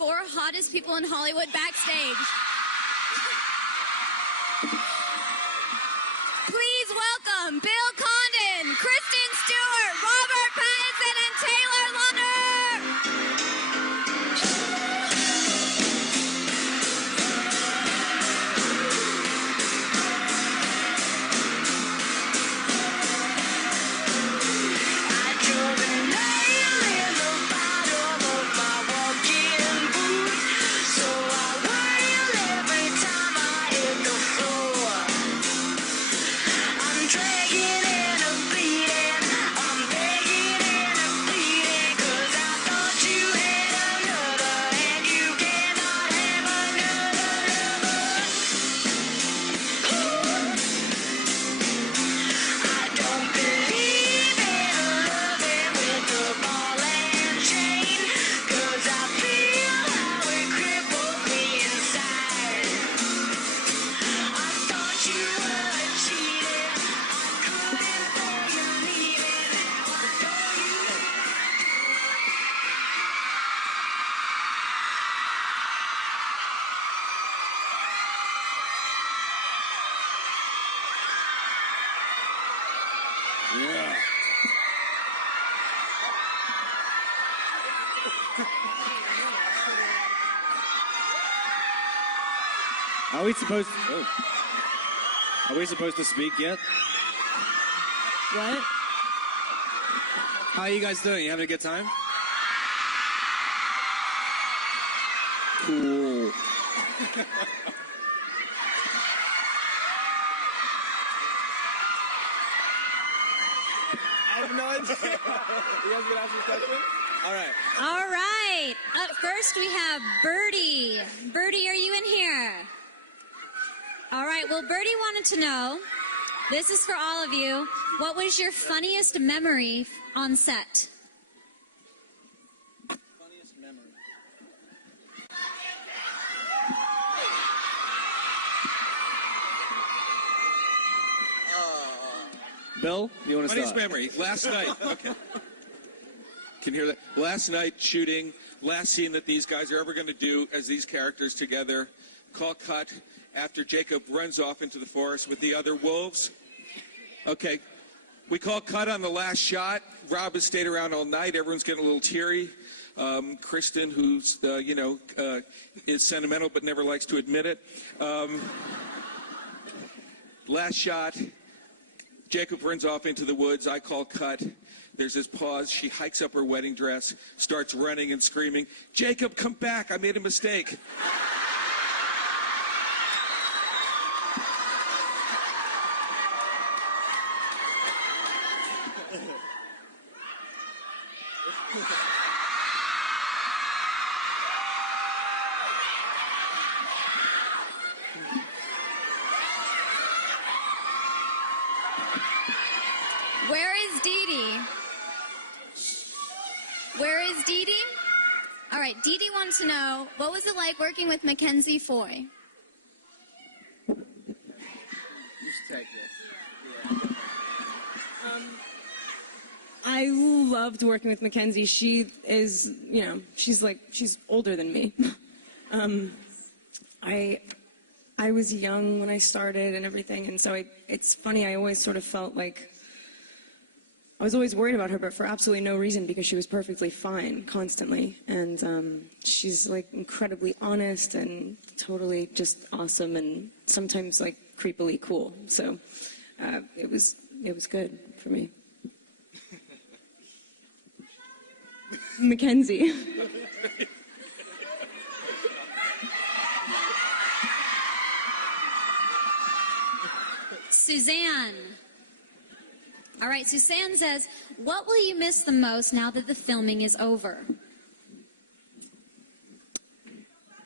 4 hottest people in Hollywood backstage. Please welcome Bill Condon, Kristen Stewart, Robert Pattinson, and Taylor Lautner. Yeah. Are we supposed to, Are we supposed to speak yet? What? How are you guys doing? You having a good time? Cool. I have no idea. You guys gonna ask me a question? All right. All right. Up first, we have Birdie. Birdie, are you in here? All right. Well, Birdie wanted to know, this is for all of you, what was your funniest memory on set? Funniest memory. Bill, you want to Funniest start? memory, last night. Okay. Can you hear that? Last night, shooting, last scene that these guys are ever going to do as these characters together. Call cut after Jacob runs off into the forest with the other wolves. Okay. We call cut on the last shot. Rob has stayed around all night. Everyone's getting a little teary. Kristen, who's, is sentimental but never likes to admit it. Last shot. Jacob runs off into the woods. I call cut. There's this pause. She hikes up her wedding dress, starts running and screaming, "Jacob, come back. I made a mistake." Where is Dee Dee? Where is Dee Dee? All right, Dee Dee wants to know, what was it like working with Mackenzie Foy? You should take this. I loved working with Mackenzie. She is, she's older than me. I was young when I started and everything, and so it's funny, I always sort of felt like I was always worried about her, but for absolutely no reason, because she was perfectly fine constantly. And she's like incredibly honest and totally just awesome, and sometimes like creepily cool. So it was good for me. Mackenzie. Suzanne. All right, Suzanne says, what will you miss the most now that the filming is over?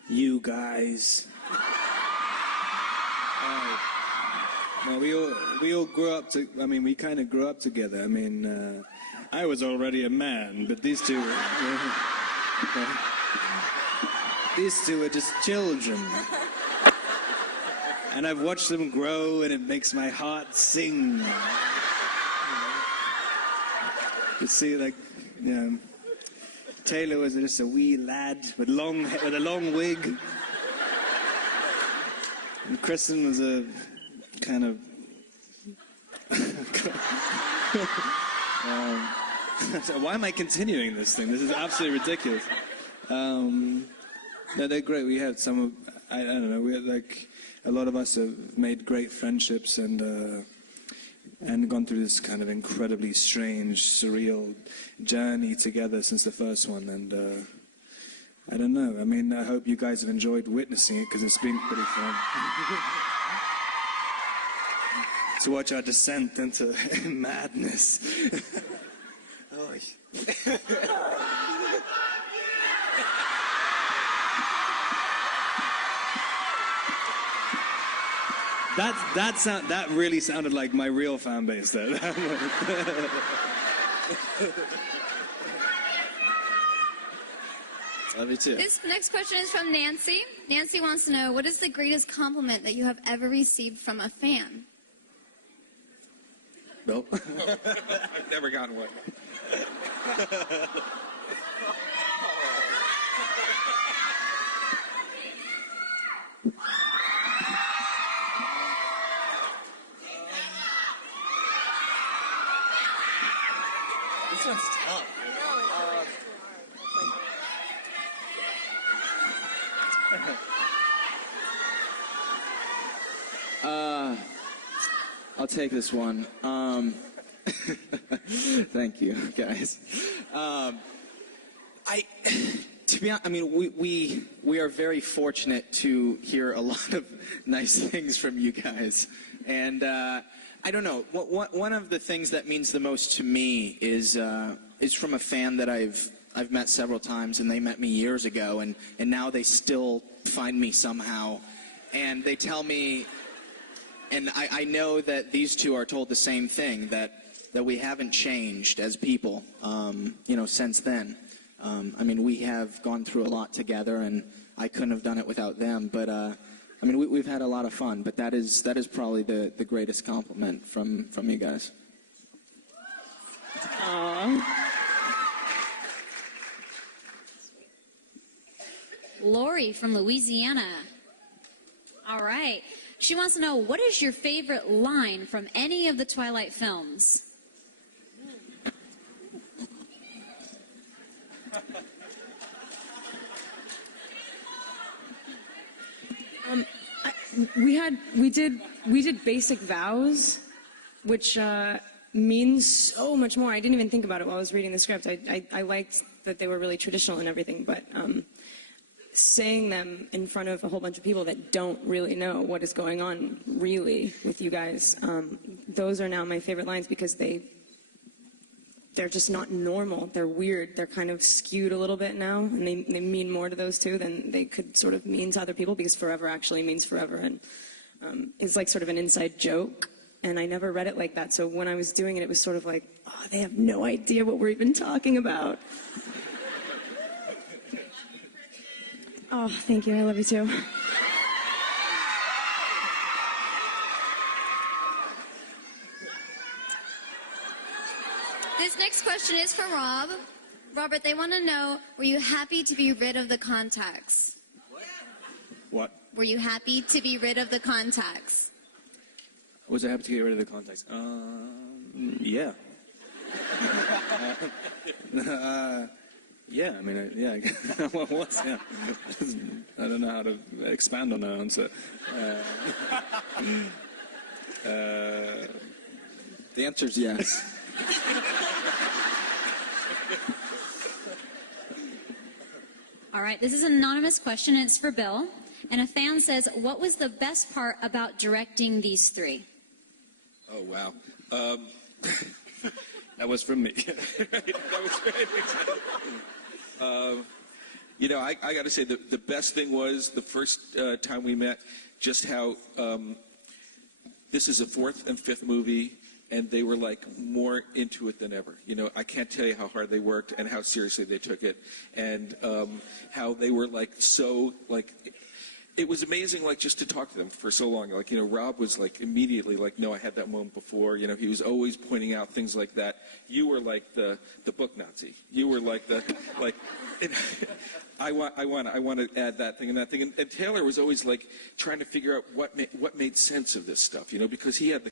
You guys. No, we all grew up we kind of grew up together. I was already a man, but these two are just children. And I've watched them grow, and it makes my heart sing. You see, Taylor was just a wee lad with a long wig. And Kristen was a kind of... Why am I continuing this thing? This is absolutely ridiculous. No, they're great. We had some of... I don't know. We had, like, a lot of us have made great friendships and gone through this kind of incredibly strange, surreal journey together since the first one. And I don't know. I mean, I hope you guys have enjoyed witnessing it because it's been pretty fun. To watch our descent into madness. Oh. That really sounded like my real fan base there. Love you too. This next question is from Nancy. Nancy wants to know, what is the greatest compliment that you have ever received from a fan? Nope. I've never gotten one. This one's tough. I'll take this one. Thank you, guys. To be honest, I mean, we are very fortunate to hear a lot of nice things from you guys, and I don't know. One of the things that means the most to me is from a fan that I've met several times, and they met me years ago, and now they still find me somehow, and they tell me, and I know that these two are told the same thing, that we haven't changed as people, since then. I mean, we have gone through a lot together, and I couldn't have done it without them. But I mean, we've had a lot of fun. But that is probably the greatest compliment from you guys. Aww. Lori from Louisiana. All right. She wants to know, what is your favorite line from any of the Twilight films? We did basic vows, which means so much more. I didn't even think about it while I was reading the script. I liked that they were really traditional and everything, but saying them in front of a whole bunch of people that don't really know what is going on really with you guys, those are now my favorite lines because they're just not normal. They're weird. They're kind of skewed a little bit now, and they mean more to those two than they could sort of mean to other people, because forever actually means forever, and it's like sort of an inside joke, and I never read it like that. So when I was doing it, it was sort of like, oh, they have no idea what we're even talking about. Oh, thank you. I love you too. This next question is for Rob. Robert, they want to know, were you happy to be rid of the contacts? What? Were you happy to be rid of the contacts? Was I happy to get rid of the contacts? Yeah. Yeah, I mean, yeah. What was? Yeah. I don't know how to expand on that answer. The answer is yes. All right, this is an anonymous question, and it's for Bill. And a fan says, what was the best part about directing these three? Oh, wow. That was from me. That was great. I got to say, the best thing was the first time we met, just how this is a fourth and fifth movie, and they were like more into it than ever. I can't tell you how hard they worked and how seriously they took it, and how they were like so like it was amazing, like, just to talk to them for so long. Like, you know, Rob was like immediately like, no, I had that moment before. You know, he was always pointing out things like that. You were like the book Nazi. You were like the like. I want to add that thing and that thing. And Taylor was always like trying to figure out what made sense of this stuff. You know, because he had the